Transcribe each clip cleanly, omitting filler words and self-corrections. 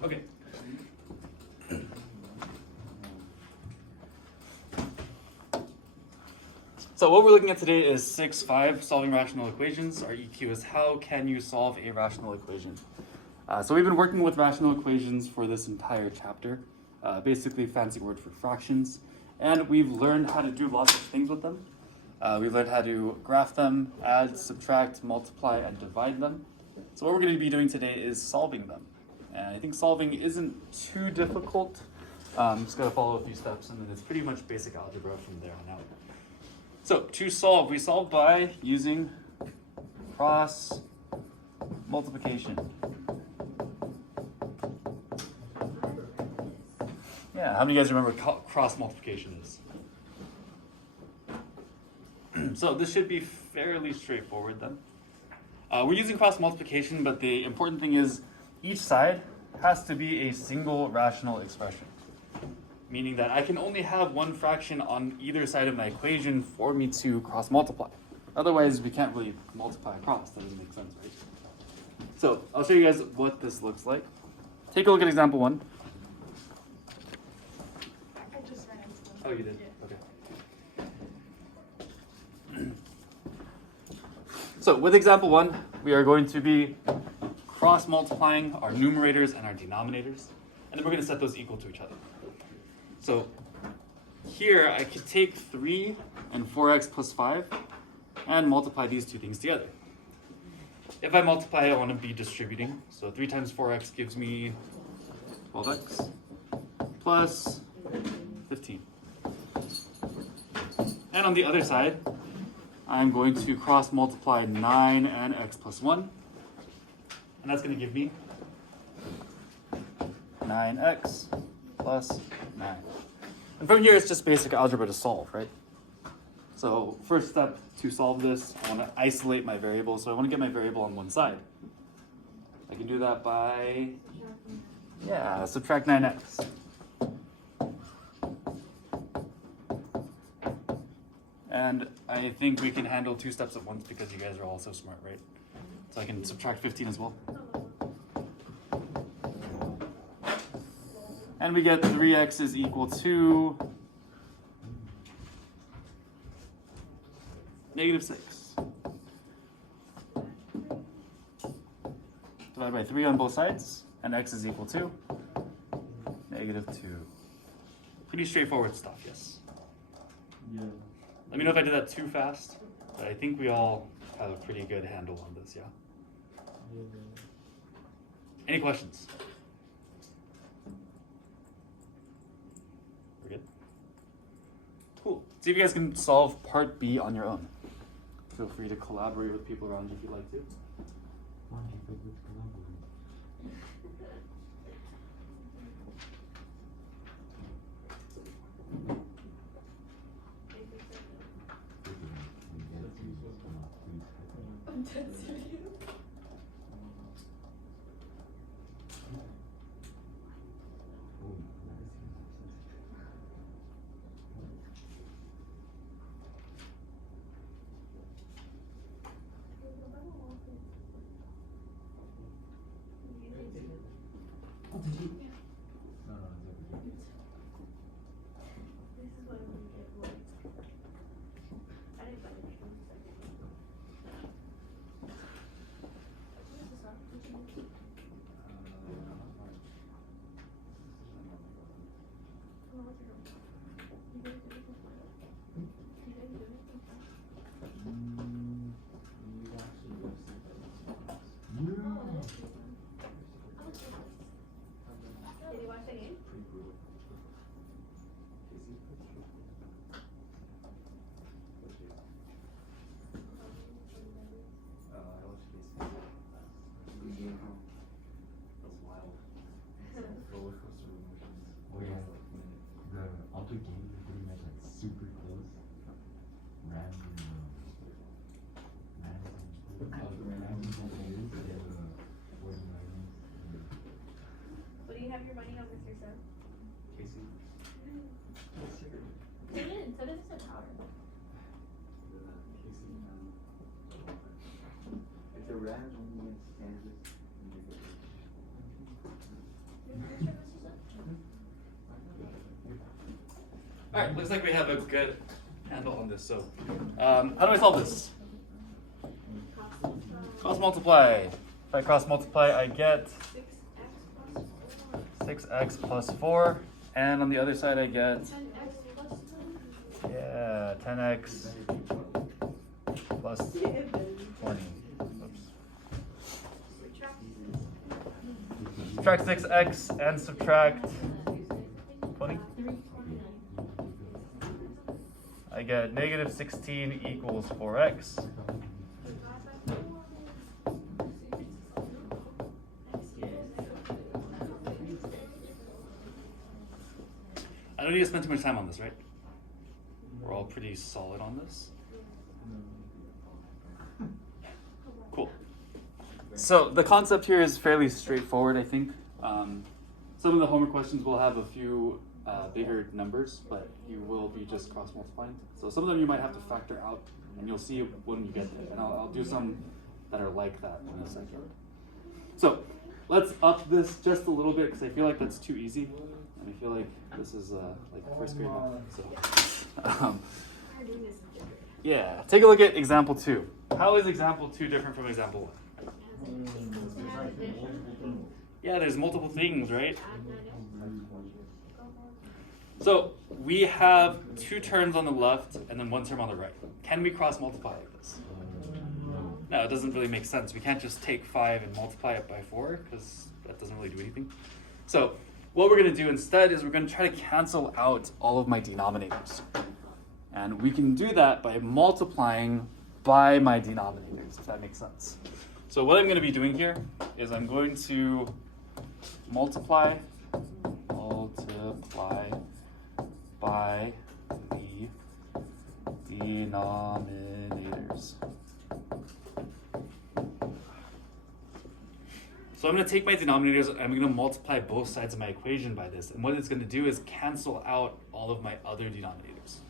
Okay. So what we're looking at today is 6.5, solving rational equations. Our EQ is how can you solve a rational equation? So we've been working with rational equations for this entire chapter, basically fancy word for fractions. And we've learned how to do lots of things with them. We've learned how to graph them, add, subtract, multiply, and divide them. So what we're going to be doing today is solving them. And I think solving isn't too difficult. Just got to follow a few steps, and then it's pretty much basic algebra from there on out. So to solve, we solve by using cross multiplication. Yeah, how many of you guys remember what cross multiplication is? So this should be fairly straightforward then. We're using cross multiplication, but the important thing is each side has to be a single rational expression. Meaning that I can only have one fraction on either side of my equation for me to cross multiply. Otherwise, we can't really multiply across. That doesn't make sense, right? So I'll show you guys what this looks like. Take a look at example 1. I just ran into one. Oh, you did? Yeah. Okay. So with example 1, we are going to be cross multiplying our numerators and our denominators. And then we're going to set those equal to each other. So here I could take 3 and 4x plus 5 and multiply these two things together. If I multiply, I want to be distributing. So 3 times 4x gives me 12x plus 15. And on the other side, I'm going to cross multiply 9 and x plus 1. And that's going to give me 9x plus 9. And from here, it's just basic algebra to solve, right? So first step to solve this, I want to isolate my variable. So I want to get my variable on one side. I can do that by, subtract 9x. And I think we can handle 2 steps at once because you guys are all so smart, right? So I can subtract 15 as well. And we get 3x is equal to -6. Divide by 3 on both sides, and x is equal to -2. Pretty straightforward stuff, yes? Yeah. Let me know if I did that too fast, but I think we all have a pretty good handle on this, yeah? Any questions? We're good? Cool. See if you guys can solve part B on your own. Feel free to collaborate with people around you if you'd like to. I'm dead serious. This is what I'm gonna get for it. I didn't buy it. This is not. Did you watch the game? Oh yeah, the other game we pretty much like super close. Rams and What do you have your money on, Mr. Sun? Casey? So this is a powder. If the Rams win against Kansas, All right, looks like we have a good handle on this. So, how do I solve this? Cross multiply. If I cross multiply, I get 6x plus 4. And on the other side, I get 10x plus 20. Oops. Subtract 6x and subtract 20. I get negative 16 equals 4x. I don't need to spend too much time on this, right? We're all pretty solid on this. Cool. So the concept here is fairly straightforward, I think. Some of the homework questions will have a few bigger numbers, but you will be just cross multiplying. So some of them you might have to factor out, and you'll see when you get there. And I'll do some that are like that in a second. So let's up this just a little bit because I feel like that's too easy. And I feel like this is like first grade math. So yeah, take a look at example 2. How is example 2 different from example 1? Yeah, there's multiple things, right? So we have 2 terms on the left and then 1 term on the right. Can we cross multiply like this? No, it doesn't really make sense. We can't just take 5 and multiply it by 4 because that doesn't really do anything. So what we're going to do instead is we're going to try to cancel out all of my denominators. And we can do that by multiplying by my denominators, if that makes sense. So what I'm going to be doing here is I'm going to multiply by the denominators. So I'm going to take my denominators and I'm going to multiply both sides of my equation by this. And what it's going to do is cancel out all of my other denominators,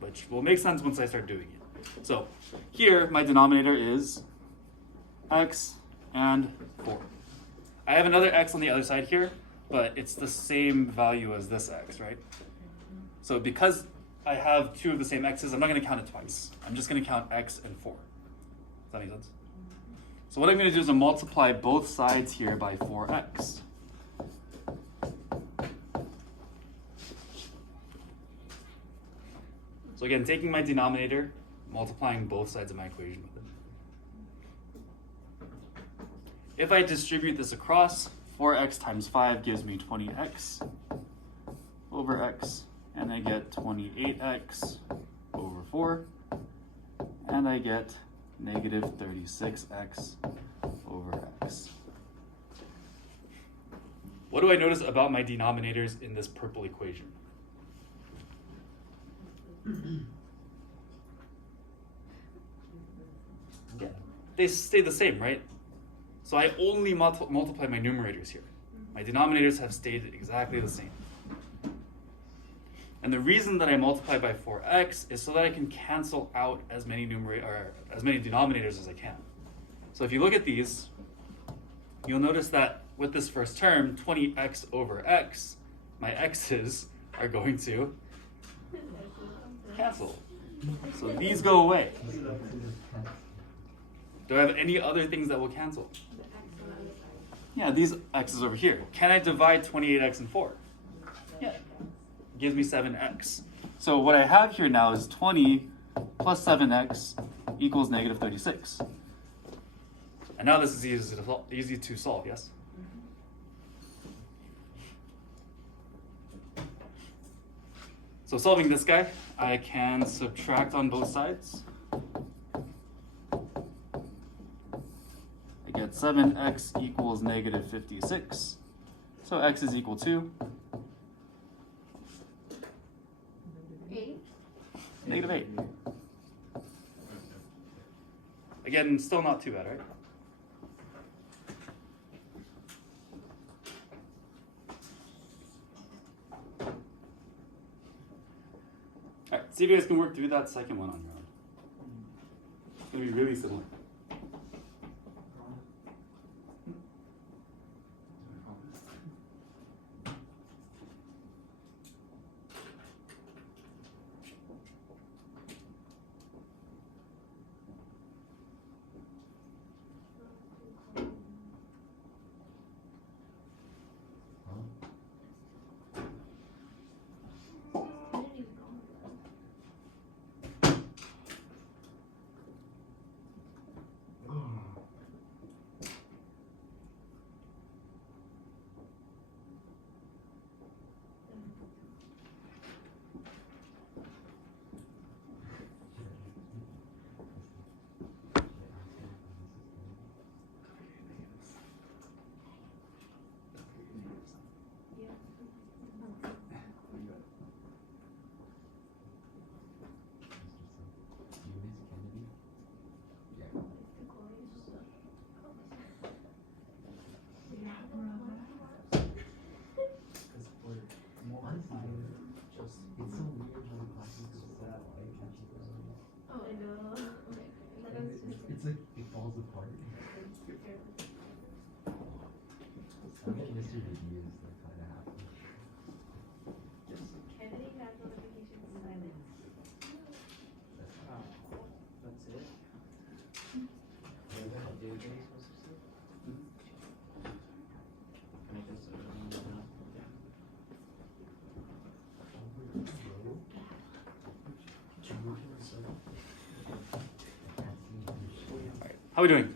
which will make sense once I start doing it. So here, my denominator is x and 4. I have another x on the other side here, but it's the same value as this x, right? So because I have 2 of the same x's, I'm not going to count it twice. I'm just going to count x and 4. Does that make sense? So what I'm going to do is multiply both sides here by 4x. So again, taking my denominator, multiplying both sides of my equation with it. If I distribute this across, 4x times 5 gives me 20x over x, and I get 28x over 4, and I get negative 36x over x. What do I notice about my denominators in this purple equation? Yeah, they stay the same, right? So I only multiply my numerators here. My denominators have stayed exactly the same. And the reason that I multiply by 4x is so that I can cancel out as many denominators as I can. So if you look at these, you'll notice that with this first term, 20x over x, my x's are going to cancel. So these go away. Do I have any other things that will cancel? Yeah, these x's over here. Can I divide 28x and 4? Yeah. It gives me 7x. So what I have here now is 20 plus 7x equals negative 36. And now this is easy to solve, yes? So solving this guy, I can subtract on both sides. I get 7x equals negative 56. So x is equal to negative 8. Again, still not too bad, right? All right, see if you guys can work through that second one on your own. It's going to be really similar. falls apart. I'm making Mr. Reviews like kind of happy. Kennedy has notifications silent. That's it. What day are you supposed to say? Can I just How we doing?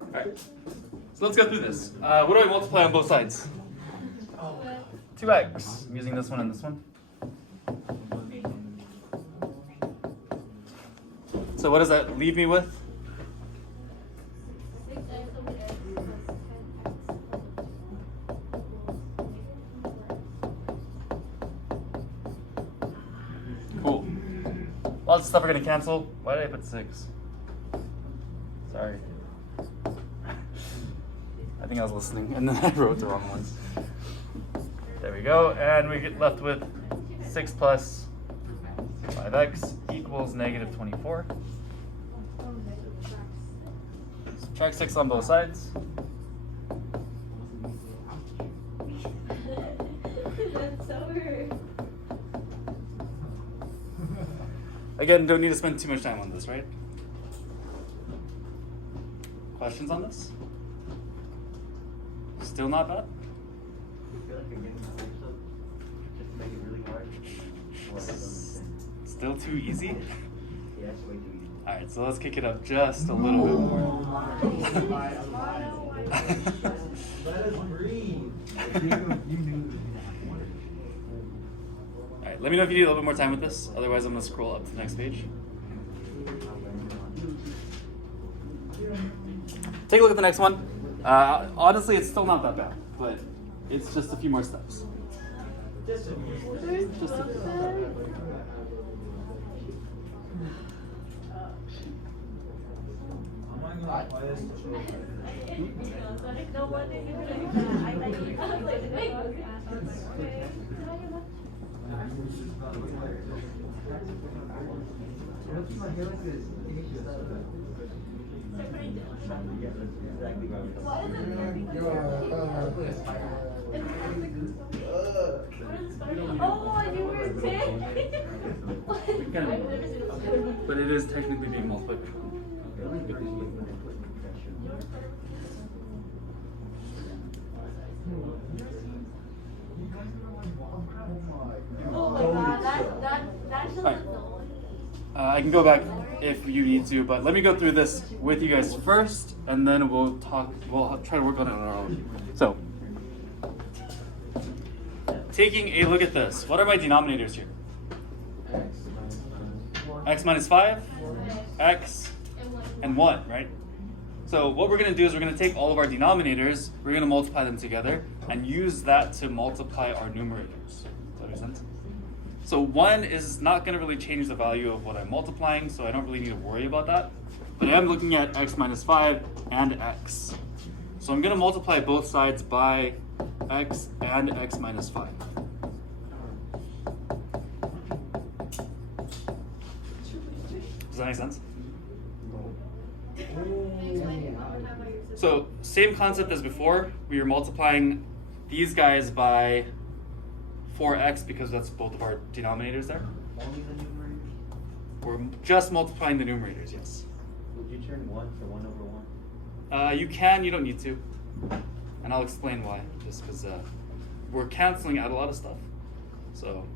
Alright, so let's go through this. What do I multiply on both sides? 2x. I'm using this one and this one. So what does that leave me with? 6x over x plus 10x. Cool. Lots of stuff are going to cancel. Why did I put 6? Sorry. I think I was listening and then I wrote the wrong ones. There we go. And we get left with 6 plus 5x equals negative 24. Subtract 6 on both sides. That's so weird. Again, don't need to spend too much time on this, right? Questions on this? Still not bad? I feel like you're getting the hopes up just to make it really hard. Or I don't understand. Still too easy? Yeah, it's way too easy. Alright, so let's kick it up just a little bit more. Let us breathe. Alright, let me know if you need a little bit more time with this. Otherwise, I'm going to scroll up to the next page. Take a look at the next one. Honestly, it's still not that bad, but it's just a few more steps. Just a No wonder you were like that. I like it. I was like, wait. Okay. Why is it oh, you were 10. But it is technically being multiplied by 12. Oh my god, that should Alright. I can go back if you need to, but let me go through this with you guys first, and then we'll try to work on it on our own. So, taking a look at this, what are my denominators here? X minus 5, X, and 1, right? So what we're going to do is we're going to take all of our denominators, we're going to multiply them together, and use that to multiply our numerators. Does that make sense? So 1 is not going to really change the value of what I'm multiplying, so I don't really need to worry about that. But I am looking at x minus 5 and x. So I'm going to multiply both sides by x and x minus 5. Does that make sense? So same concept as before. We are multiplying these guys by 4x because that's both of our denominators there. Only the numerators? We're just multiplying the numerators, yes. Would you turn 1 to 1 over 1? You can, you don't need to. And I'll explain why, just because we're canceling out a lot of stuff. So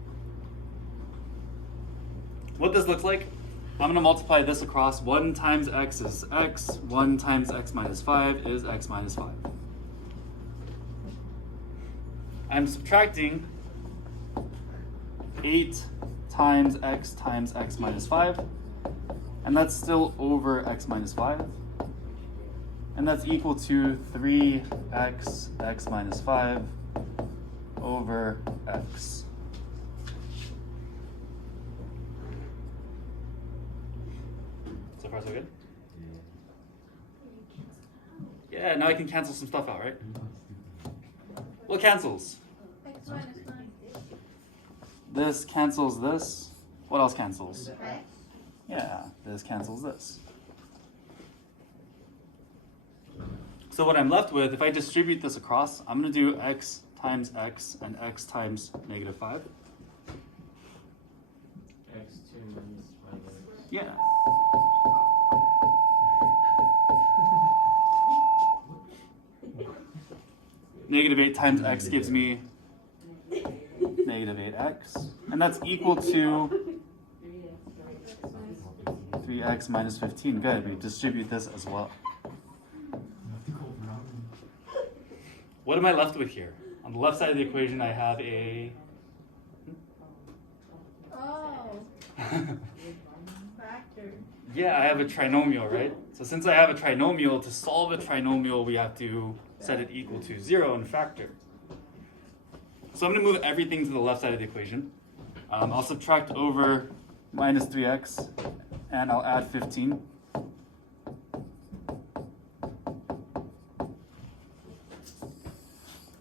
what this looks like, I'm going to multiply this across. 1 times x is x. 1 times x minus 5 is x minus 5. I'm subtracting 8 times x minus 5. And that's still over x minus 5. And that's equal to 3x x minus 5 over x. So far, so good? Yeah, now I can cancel some stuff out, right? What cancels? X minus 9. This cancels this. What else cancels? X. Yeah, this cancels this. So what I'm left with, if I distribute this across, I'm going to do x times x and x times negative 5. X2 minus 5x. Yeah. Negative 8 times x gives me negative 8x. And that's equal to 3x minus 15. Good, we distribute this as well. What am I left with here? On the left side of the equation, I have a... Oh. Factor. Yeah, I have a trinomial, right? So since I have a trinomial, to solve a trinomial, we have to set it equal to 0 and factor. So I'm going to move everything to the left side of the equation. I'll subtract over minus 3x, and I'll add 15.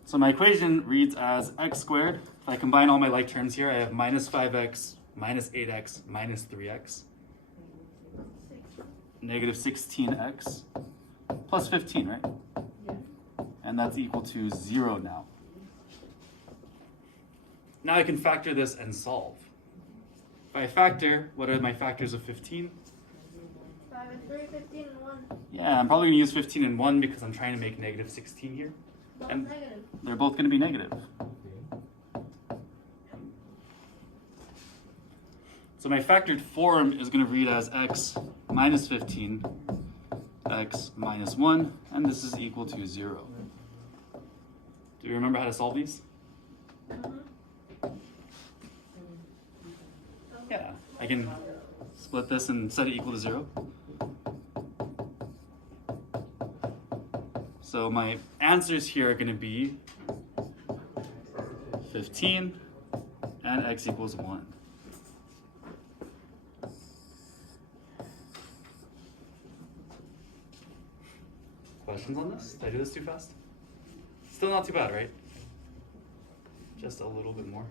So my equation reads as x squared. If I combine all my like terms here, I have minus 5x, minus 8x, minus 3x, negative 16x, plus 15, right? Yeah. And that's equal to 0 now. Now I can factor this and solve. If I factor, what are my factors of 15? 5 and 3, 15 and 1. Yeah, I'm probably going to use 15 and 1 because I'm trying to make negative 16 here. Both And negative. they're both going to be negative. So my factored form is going to read as x minus 15, x minus 1, and this is equal to 0. Do you remember how to solve these? Yeah, I can split this and set it equal to 0. So my answers here are going to be 15 and x equals 1. Questions on this? Did I do this too fast? Still not too bad, right? Just a little bit more.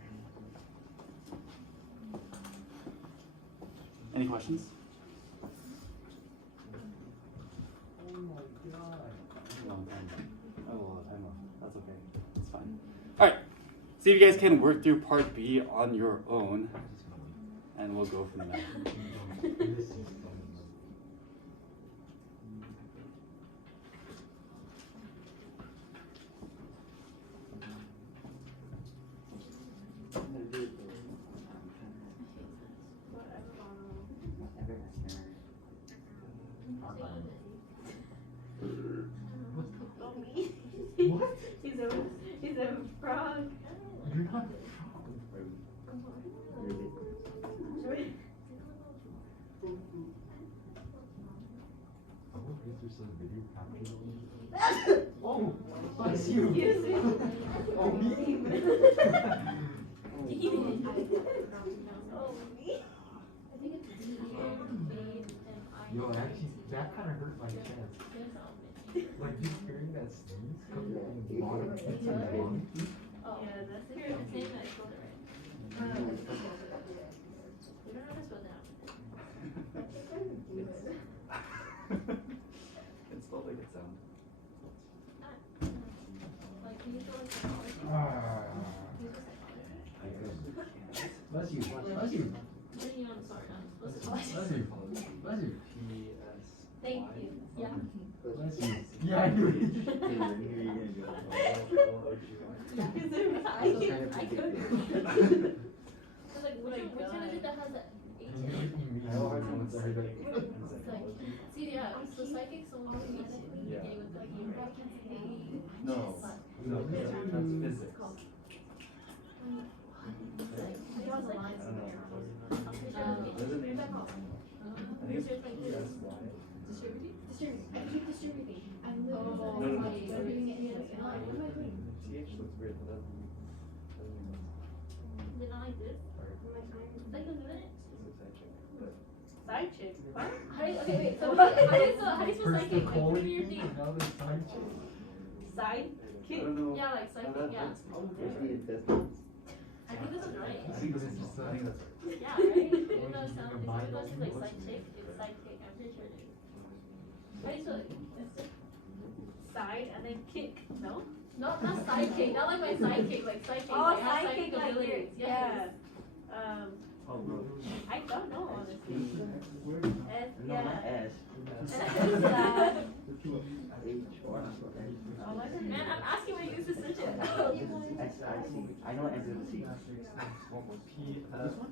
Any questions? Oh my god. Oh, time off. That's okay. It's fine. All right. See if you guys can work through part B on your own, and we'll go from there. This is fun. What? He's a frog. You're not. Oh, is there some video capture? Oh, bless you. Excuse me. Oh, me? Oh, me? Yo, actually, that kind of hurt my chest. Like, just hearing that sneeze coming from the bottom pizza and the bottom teeth. Yeah, that's Here, it. the same I spelled it right. We don't know how to spell that. It's spelled like it sounds. Like, can you spell it psychology? Ah. Can you spell psychology? Bless you, bless you, Then you know, sorry, no. Spell bless psychology. you, bless you, Thank you. Yeah. bless you. Yeah, I knew it. I could. I could. So like, which one is it that has that H in it? It's like, see, yeah, so psychic, so long as you get it with the P, right? No. No, that's physics. It's like, it draws a line somewhere. There's a name. I think it's PSY. I keep distributing. I'm No, no, no. literally TH looks weird, but that doesn't Did I like this? Like you doing it? Side chick. What? How do you, okay, wait, so how do you spell First psychic? the Like, colon put in your thing, thing. and now the side chick. Side I kick. don't know. Yeah, like psychic, yeah. That's probably intestines. I think this is right. I think this is think that's right. Yeah, right? Even though it sounds, even though it seems like sidekick, it's sidekick, I'm pretty sure it is. How do you spell it? Side and then kick. No? Not sidekick, not like my sidekick, like sidekick. Oh, like, I have sidekick like abilities, here. yes. Yeah. Oh, bro. I don't know honestly. S, No, not yeah. S. Oh, what is Man, it? I'm asking where you use the sentence. S-I-C. I know it ends with a C.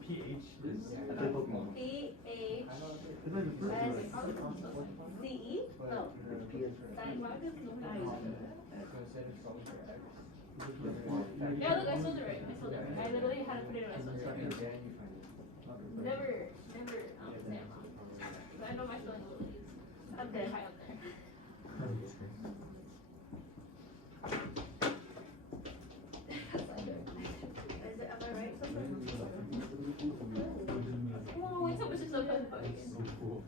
PH is. I play Pokemon. P-H-S-C-E? No. It's P as Side. Why does it look like? Yeah, look, I spelled it right. I spelled it right. I literally had to put it in. I spelled it right. Never, say I'm wrong. 'Cause I know my spelling abilities. I'm very high up there. Is it, am I right? Oh, wait, so much is so fun. So cool.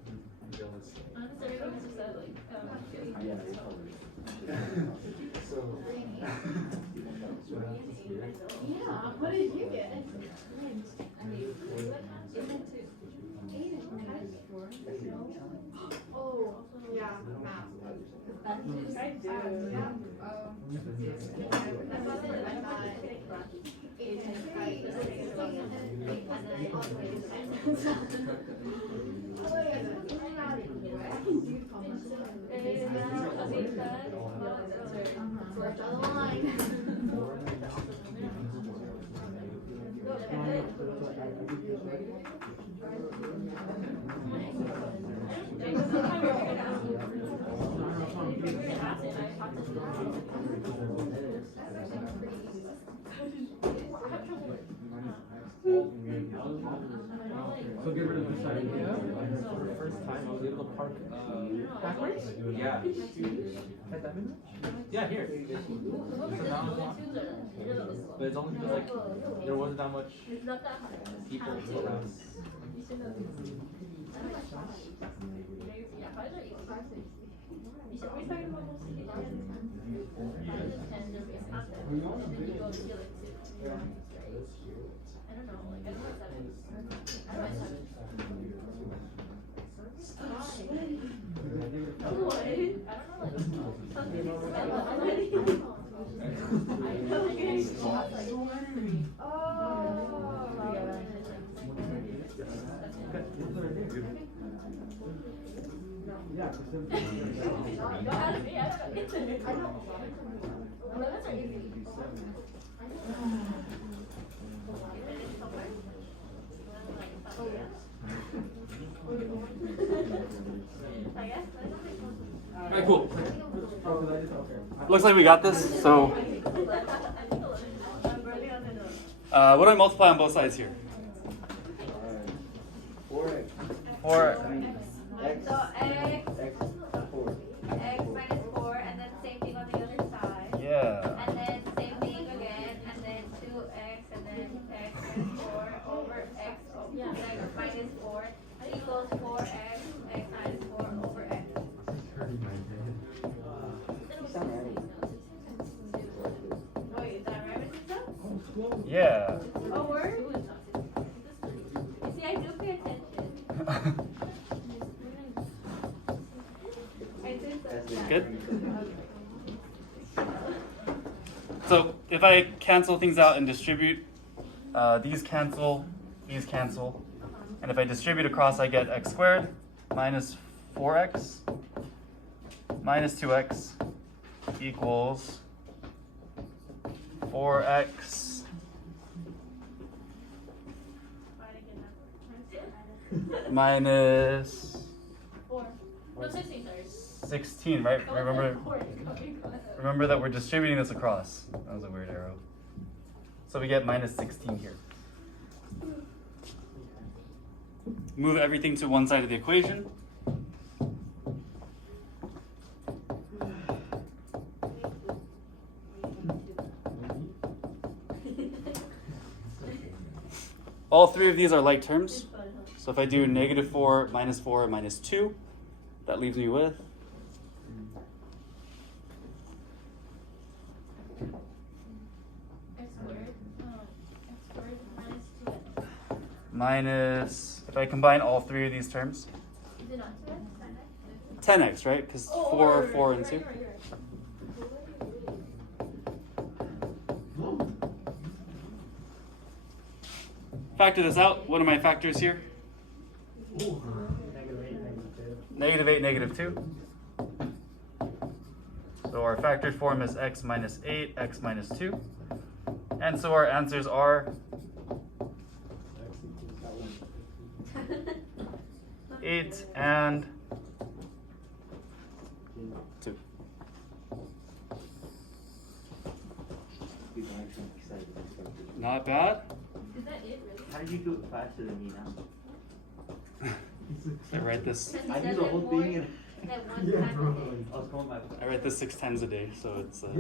I'm jealous. Honestly, everyone is just that, like, Yeah, it's probably. So. So what happens here? yeah, what did you get? Oh, yeah. I do. So get rid of the side. For the first time, I was able to park backwards. Yeah. Had that been? Yeah, here. But it's only because like there wasn't that much It's not that hard. people around. You should know this. Yeah, probably not easy. You should always try to almost get it. And just base it on that. And then you go to feel it too. I don't know, like I don't know what that is. I don't know seven. What? I don't know, like something. I don't know. Yeah. Go ahead of me, I don't know. 11s are easy. Alright, cool. Looks like we got this. So, what do I multiply on both sides here? 4x. 4. I mean, x. So X, X. 4. X minus 4, and then same thing on the other side. Yeah. And then same thing again, and then 2x, and then x minus 4 over x minus 4 equals 4x, x minus 4 over x. Hurting my head. You sound right. Wait, is that right with yourself? Yeah. Oh, word? You see, I do pay attention. I did that. Good. So if I cancel things out and distribute, these cancel, and if I distribute across, I get x squared minus 4x minus 2x equals 4x minus 4. No, 16, sorry. 16, right? Remember that we're distributing this across. That was a weird arrow. So we get minus 16 here. Move everything to one side of the equation. All three of these are like terms. So if I do negative 4, minus 2, that leaves me with X squared minus 2x. minus, if I combine all three of these terms, Is it not 2x? 10x, right? Because 4 and 2. Factor this out. What are my factors here? -8, -2. -8, -2. So our factored form is x minus 8, x minus 2. And so our answers are 8 and 2. Not bad. Is that it, really? How did you do it faster than me now? I write this. Because he I does do the it whole more thing and at one Yeah, time bro. a day. I was going by. I write this 6 times a day, so it's Can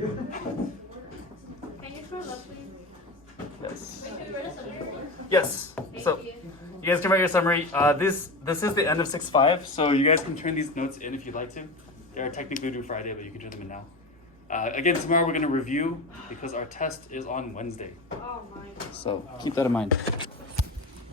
you scroll up, please? yes. Wait, should we write a summary? Yes. Thank So you. you guys can write your summary. This is the end of 6.5, so you guys can turn these notes in if you'd like to. They are technically due Friday, but you can turn them in now. Again, tomorrow we're going to review because our test is on Wednesday. Oh my God. So keep that in mind.